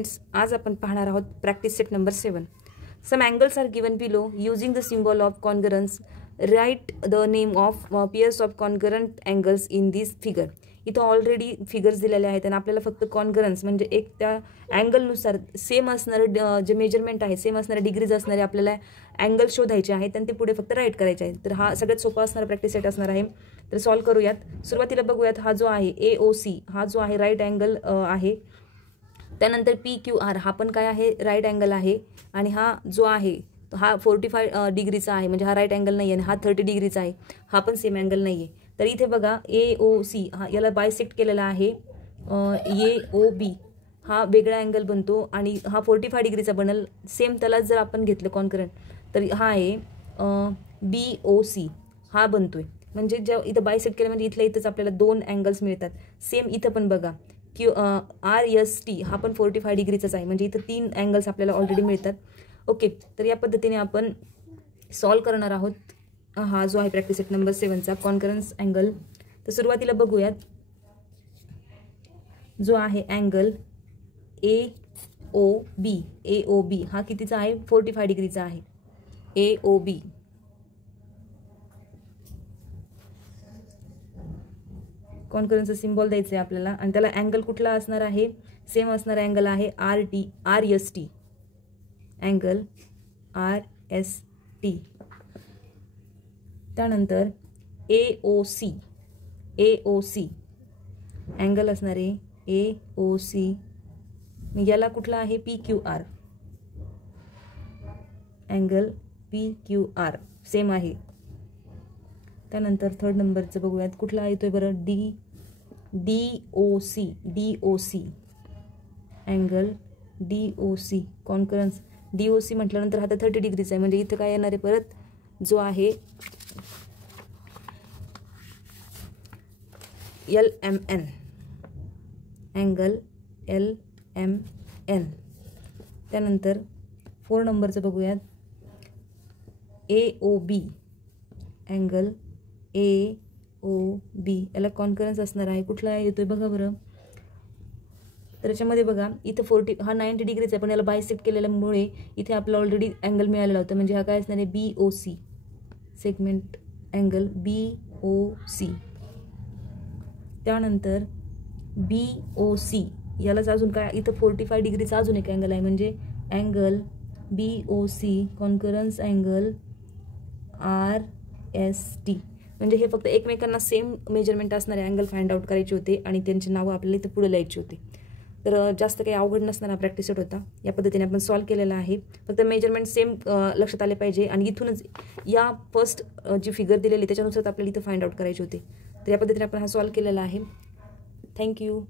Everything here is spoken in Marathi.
स्टुडंट्स, आज आपण पाहणार आहोत practice set number 7. Some angles are given below using the symbol of congruence. Write the name of pairs of congruent angles in this figure. इथं ऑलरेडी फिगर्स दिलेले आहेत आणि आपल्याला फक्त कॉन्ग्रन्स म्हणजे एक त्या अँगलनुसार सेम असणारे जे मेजरमेंट आहे, सेम असणारे डिग्रीज असणारे आपल्याला अँगल शोधायचे आहेत आणि ते पुढे फक्त राईट करायचे आहेत. तर हा सगळ्यात सोपा असणारा प्रॅक्टिस सेट असणार आहे. तर सॉल्व्ह करूयात. सुरुवातीला बघूयात, हा जो आहे AOC हा जो आहे राईट अँगल आहे. त्यानंतर PQR हा पण काय आहे, राईट अँगल आहे. आणि हा जो आहे हा 45 डिग्रीचा आहे, म्हणजे हा राईट अँगल नाही आहे. आणि हा 30 डिग्रीचा आहे, हा पण सेम अँगल नाही आहे. तर इथे बघा AOC हा याला बायसेक्ट केलेला आहे. AOB हा वेगळा अँगल बनतो आणि हा 45 डिग्रीचा बनल. सेम त्याला जर आपण घेतलं कॉन्करंट तर हा आहे BOC हा बनतोय. म्हणजे जेव्हा इथं बायसेक्ट केलं म्हणजे इथल्या इथंच आपल्याला दोन अँगल्स मिळतात. सेम इथं पण बघा RST हा पण 45 डिग्रीचाच आहे, म्हणजे इथं 3 अँगल्स आपल्याला ऑलरेडी मिळतात. ओके, तर या पद्धतीने आपण सॉल्व्ह करणार आहोत हा जो आहे प्रॅक्टिस सेट नंबर 7चा कॉन्करन्स अँगल. तर सुरुवातीला बघूयात, जो आहे अँगल AOB हा कितीचा आहे, 45 डिग्रीचा आहे. AOB कॉन्करन्सचा सिम्बॉल द्यायचं आहे आपल्याला आणि त्याला अँगल कुठला असणार आहे, सेम असणारा अँगल आहे RST अँगल RST. त्यानंतर AOC अँगल असणार आहे AOC. याला कुठला आहे, PQR अँगल PQR सेम आहे. त्यानंतर थर्ड नंबरचं बघूयात, कुठला येतोय बरं, DOC angle DOC concurrence. DOC म्हटल्यानंतर हा तर 30 डिग्रीचा आहे, म्हणजे इथं काय येणार आहे परत, जो आहे LMN अँगल LMN. त्यानंतर 4 नंबरचं बघूयात, AOB अँगल AOB याला कॉन्करन्स असणार आहे. कुठला येतोय बघा बरं. तर याच्यामध्ये बघा इथं 40 हा 90 डिग्रीचा आहे, पण याला बायसेक्ट केलेल्यामुळे इथे आपल्याला ऑलरेडी अँगल मिळालेला होता, म्हणजे हा काय असणार आहे, BOC सेगमेंट अँगल BOC. त्यानंतर BOC यालाच अजून काय, इथं 45 डिग्रीचा अजून एक अँगल आहे, म्हणजे angle BOC concurrence angle RST. म्हणजे हे फक्त एकमेकांना सेम मेजरमेंट असणारे अँगल फाइंड आउट करायचे होते आणि त्यांची नावं आपल्याला इथं पुढे लिहायची होती. तर जास्त काही अवघड नसणारा प्रॅक्टिस सेट होता. या पद्धतीने आपण सॉल्व्ह केलेला आहे. फक्त मेजरमेंट सेम लक्षात आले पाहिजे आणि इथूनच या फर्स्ट जी फिगर दिलेली त्याच्यानुसार आपल्याला इथं फाइंड आउट करायचे होते. तर या पद्धतीने आपण हा सॉल्व्ह केलेला आहे. थँक्यू.